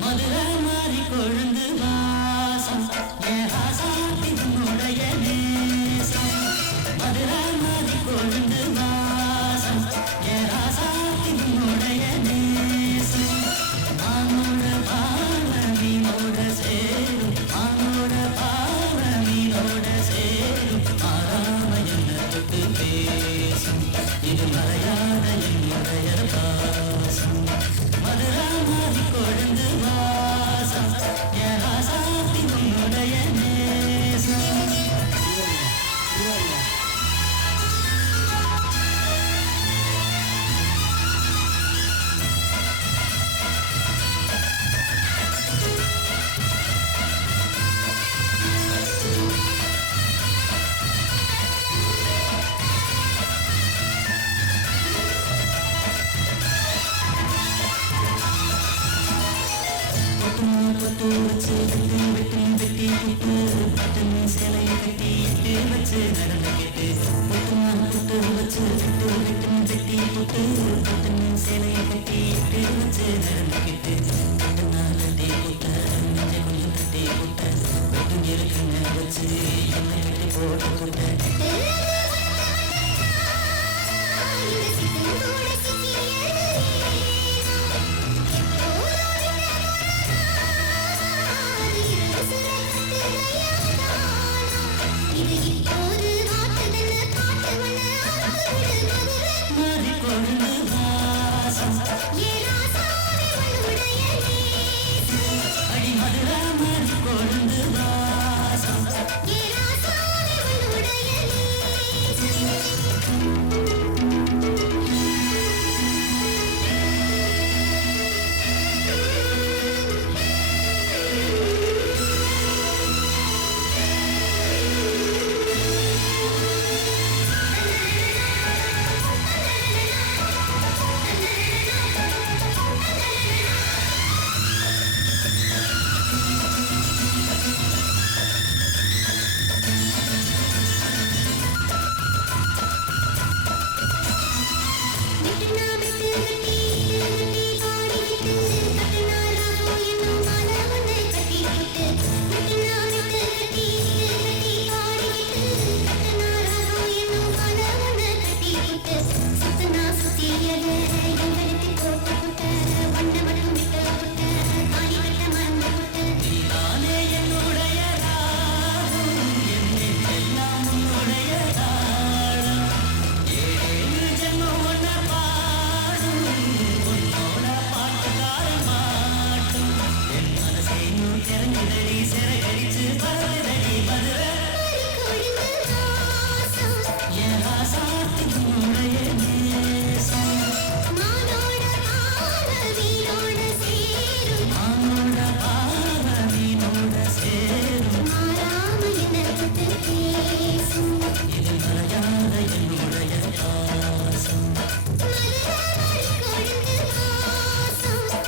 மதுரை மாறி கொழுந்து வாசம் என் ராசாத்தி உன்னுடைய நேசம் மதுரை மாறி கொழுந்து வாசம் என் ராசாத்தி உன்னுடைய நேசம் மானோட பாவ மீனோட சேரும் மானோட பாவ மீனோட சேரும் மாறாம என்ன தொட்டு பேசும் இது மறையாத என்னுடைய பாசம் மதுரை மாறி கொழுந்து வாசம் என் ராசாத்தி உன்னுடைய நேசம் பொட்டு வச்சு வெட்டி புட்டு பட்டன் சேலையை கட்டி இட்டு வச்சு நடந்துக்கிட்டு பொட்டு வச்சு வெட்டி புட்டு பட்டன் சேலையை கட்டி இட்டு வச்சு நடந்துக்கிட்டு அதனால டீ புட்ட நெஞ்ச கொஞ்சம் தட்டி புட்ட ஒதுங்கி இருக்குன்னு வச்சு என்னை கட்டி போட்டு புட்ட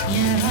Yeah.